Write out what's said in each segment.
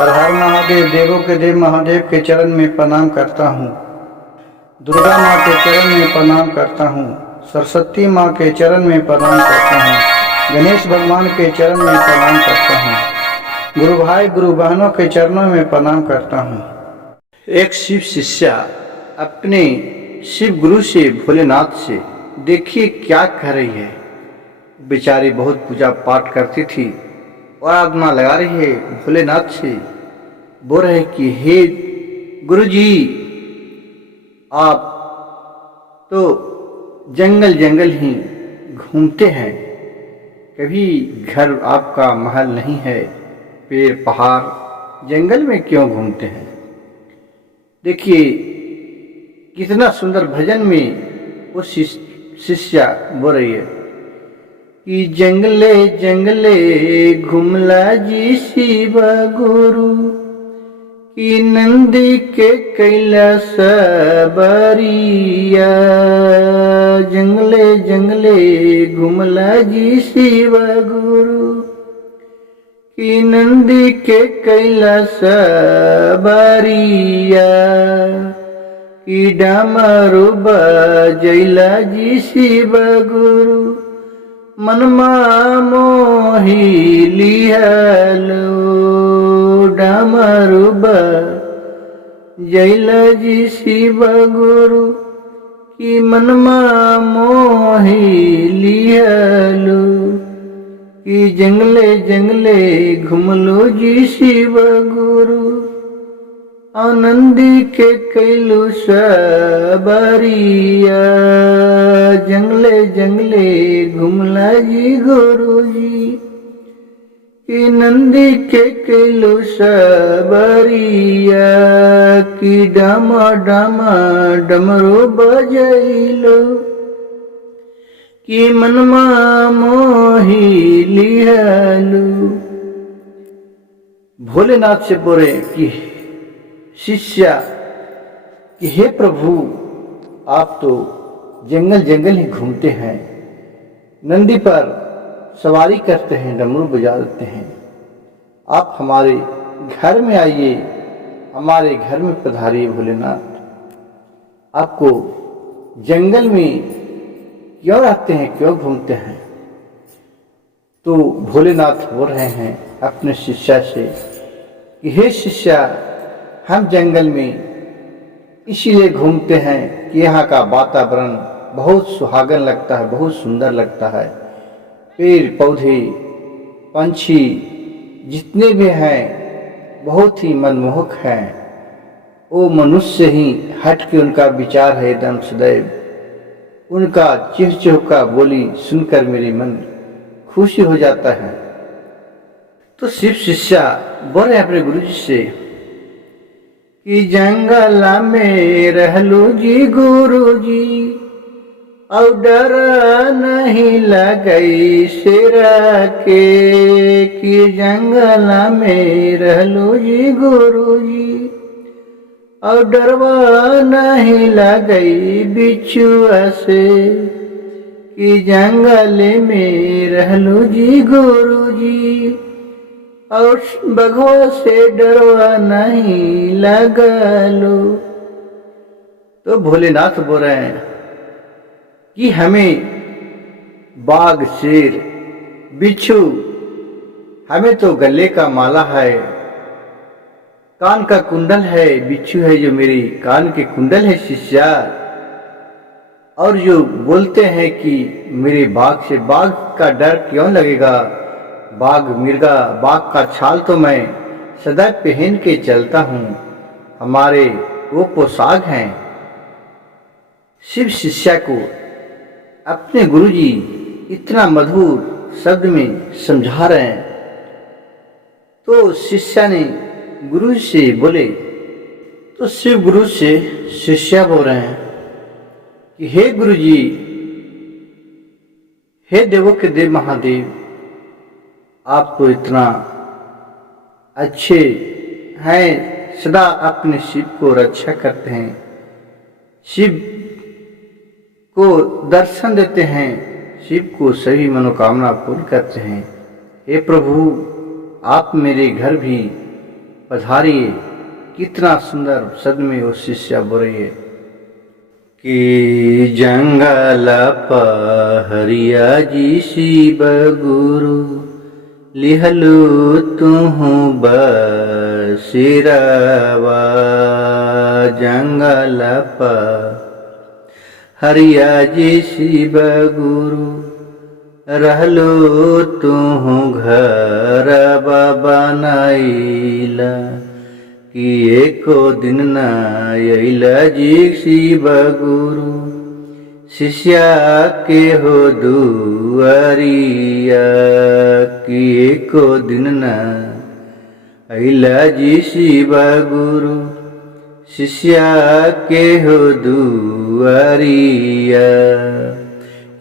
हर हर महादेव, देवों के देव महादेव के चरण में प्रणाम करता हूँ। दुर्गा माँ के चरण में प्रणाम करता हूँ। सरस्वती माँ के चरण में प्रणाम करता हूँ। गणेश भगवान के चरण में प्रणाम करता हूँ। गुरु भाई गुरु बहनों के चरणों में प्रणाम करता हूँ। एक शिव शिष्या अपने शिव गुरु से, भोलेनाथ से, देखिए क्या कह रही है। बेचारी बहुत पूजा पाठ करती थी और आराधना लगा रही है भोलेनाथ से। बोल रहे कि हे गुरु जी, आप तो जंगल जंगल ही घूमते हैं, कभी घर आपका महल नहीं है, पेड़ पहाड़ जंगल में क्यों घूमते हैं। देखिए कितना सुंदर भजन में वो शिष्या बोल रही है कि जंगले जंगले घुमला जी शिव गुरु, कि नंदी के कैलाश बरिया। जंगले जंगले घुमला जी शिव गुरु, कि नंदी के कैलाश बरिया। कि डमरू बजैला जी शिव गुरु, मनमा मोही लिहलो। डमरू बजैला जी शिव गुरु, कि मनमा मोही लिहलो। कि जंगले जंगले घुमलो जी शिव गुरु, आनंदी के कैलू सबरिया। जंगले जंगले घुमला जी गुरु जी, कि नंदी के कैलू सबरिया। कि डमा डमा डमरू बजैलो, कि मनमा मोही लिहलो। भोलेनाथ से बोले कि शिष्या कि हे प्रभु, आप तो जंगल जंगल ही घूमते हैं, नंदी पर सवारी करते हैं, डमरू बजाते हैं। आप हमारे घर में आइए, हमारे घर में पधारिए भोलेनाथ। आपको जंगल में क्यों रहते हैं, क्यों घूमते हैं। तो भोलेनाथ बोल रहे हैं अपने शिष्या से कि हे शिष्या, हम जंगल में इसीलिए घूमते हैं कि यहाँ का वातावरण बहुत सुहागन लगता है, बहुत सुंदर लगता है। पेड़ पौधे पंछी जितने भी हैं बहुत ही मनमोहक हैं। वो मनुष्य ही हट के उनका विचार है एकदम सदैव। उनका चिहचोका बोली सुनकर मेरी मन खुशी हो जाता है। तो शिव शिष्या बोल रहे अपने गुरु जी से कि जंगल में रहलू जी गुरु जी, और डर नहीं लगई शेरा के। कि जंगल में रहलू जी गुरु जी, और डरवा नहीं लगई बिच्छुआ से। कि जंगल में रहलू जी गुरु जी, और बघवा से डरवा नहीं लगलो। तो भोलेनाथ बोल रहे हैं कि हमें बाघ शेर बिच्छू, हमें तो गले का माला है, कान का कुंडल है, बिच्छू है जो मेरी कान के कुंडल है शिष्या। और जो बोलते हैं कि मेरे बाघ से, बाघ का डर क्यों लगेगा। बाघ मिर्गा, बाघ का छाल तो मैं सदा पहन के चलता हूँ, हमारे वो पोशाक हैं। शिव शिष्या को अपने गुरुजी इतना मधुर शब्द में समझा रहे हैं। तो शिष्या ने गुरु से बोले, तो शिव गुरु से शिष्या बोल रहे हैं कि हे गुरुजी, हे देवों के देव महादेव, आप तो इतना अच्छे हैं, सदा अपने शिव को रक्षा करते हैं, शिव को दर्शन देते हैं, शिव को सभी मनोकामना पूर्ण करते हैं। हे प्रभु, आप मेरे घर भी पधारिए। कितना सुंदर शब्द में वो शिष्या बोल रही है कि जंगल पहरिया जी शिव गुरु लिहलु तुहु बसिरवा। जंगल पहरिया जी शिव गुरु रहलो तुहु घर बनाइला कि एको दिन न अइला जी शिव गुरु शिष्या के हो दुआरिया। कि एको दिन न अइला जी शिव गुरु शिष्या के हो दुआरिया।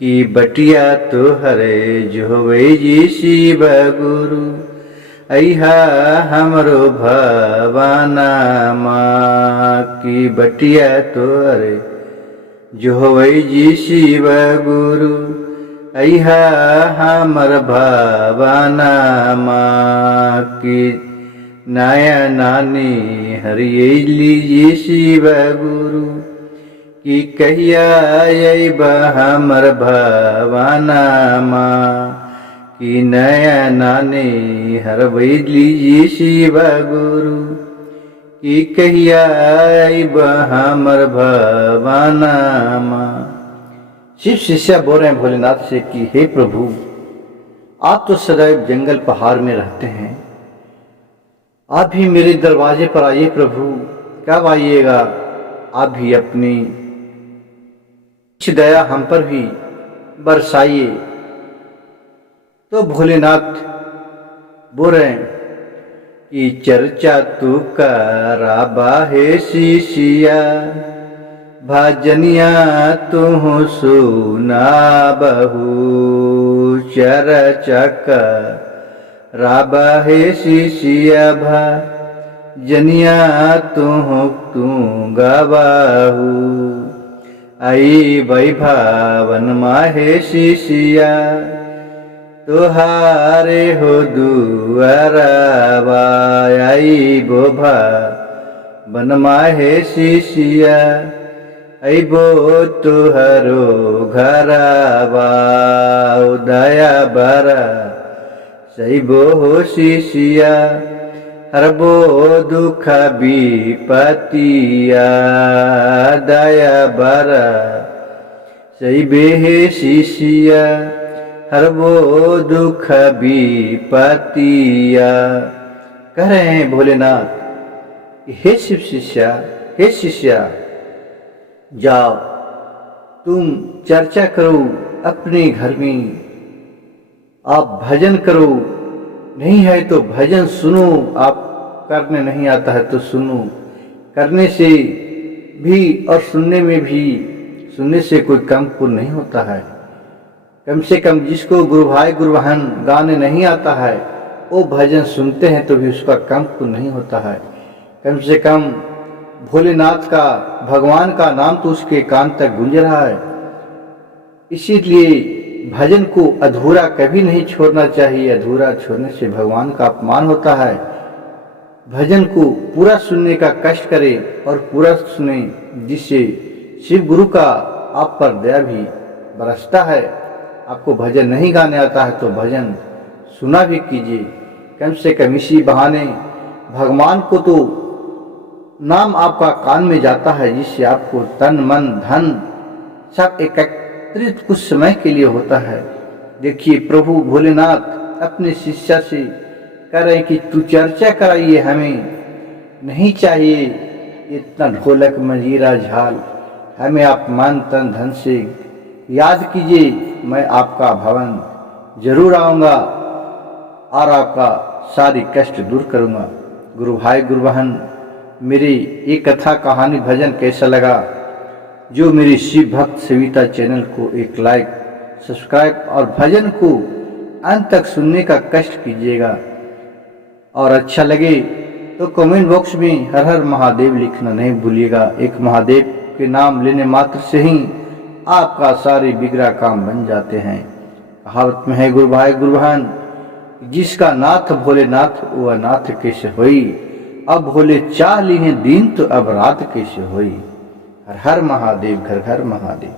कि बटिया तो हरे जोवे जी शिव गुरु अइहा हमरो भवनमा। की बटिया तो हरे जोवे जी शिव गुरु अइहा हमर भवनमा। की नया नानी हरियली जी शिव गुरु कि कहिया अइब हमर भवनमा। कि नया नानी हरवैली जी शिव गुरु कि कहिया अइब हमर भवनमा। शिव शिष्या बोल रहे हैं भोलेनाथ से कि हे प्रभु, आप तो सदैव जंगल पहाड़ में रहते हैं, आप भी मेरे दरवाजे पर आइए प्रभु। कब आइएगा? आप भी अपनी दया हम पर भी बरसाइए। तो भोलेनाथ बोल रहे हैं कि चर्चा तू कराबा हे शिष्या, भजनिया तू सुना बहु। चर्चा कराबा हे शिष्या, भजनिया तू गवाहू। आई वैभावन माहे शिष्या, तुहारे हो दुआरवा। आई बोभा बन माहे शिष्या, अइबो तुहरो घरवा। दया बरा सइबो हो शिष्या, हरबो दुख विपतिया। दया बरा सइबे हे शिष्या, हरबो दुख विपतिया। कह रहे हैं भोलेनाथ, हे शिव शिष्या, हे शिष्या, जाओ तुम चर्चा करो अपने घर में, आप भजन करो। नहीं है तो भजन सुनो, आप करने नहीं आता है तो सुनो। करने से भी और सुनने में भी, सुनने से कोई कम पुण्य नहीं होता है। कम से कम जिसको गुरु भाई गुरु बहन गाने नहीं आता है, वो भजन सुनते हैं तो भी उसका कम पुण्य नहीं होता है। कम से कम भोलेनाथ का, भगवान का नाम तो उसके कान तक गूंज रहा है। इसीलिए भजन को अधूरा कभी नहीं छोड़ना चाहिए। अधूरा छोड़ने से भगवान का अपमान होता है। भजन को पूरा सुनने का कष्ट करें और पूरा सुने, जिससे शिव गुरु का आप पर दया भी बरसता है। आपको भजन नहीं गाने आता है तो भजन सुना भी कीजिए। कम से कम इसी बहाने भगवान को तो नाम आपका कान में जाता है, जिससे आपको तन मन धन सब एकत्रित कुछ समय के लिए होता है। देखिए प्रभु भोलेनाथ अपने शिष्य से कह रहे हैं कि तू चर्चा कराइए, हमें नहीं चाहिए इतना ढोलक मंजीरा झाल। हमें आप मन तन धन से याद कीजिए, मैं आपका भवन जरूर आऊँगा और आपका सारी कष्ट दूर करूँगा। गुरु भाई गुरु बहन, मेरी ये कथा कहानी भजन कैसा लगा? जो मेरी शिव भक्त सविता चैनल को एक लाइक, सब्सक्राइब और भजन को अंत तक सुनने का कष्ट कीजिएगा। और अच्छा लगे तो कमेंट बॉक्स में हर हर महादेव लिखना नहीं भूलिएगा। एक महादेव के नाम लेने मात्र से ही आपका सारे बिगड़ा काम बन जाते हैं। कहावत में है गुरु भाई गुरु बहन, जिसका नाथ भोलेनाथ वो अनाथ कैसे होई। अब भोले चाह ली हैं दिन तो अब रात कैसे होई। हर हर महादेव, घर घर महादेव।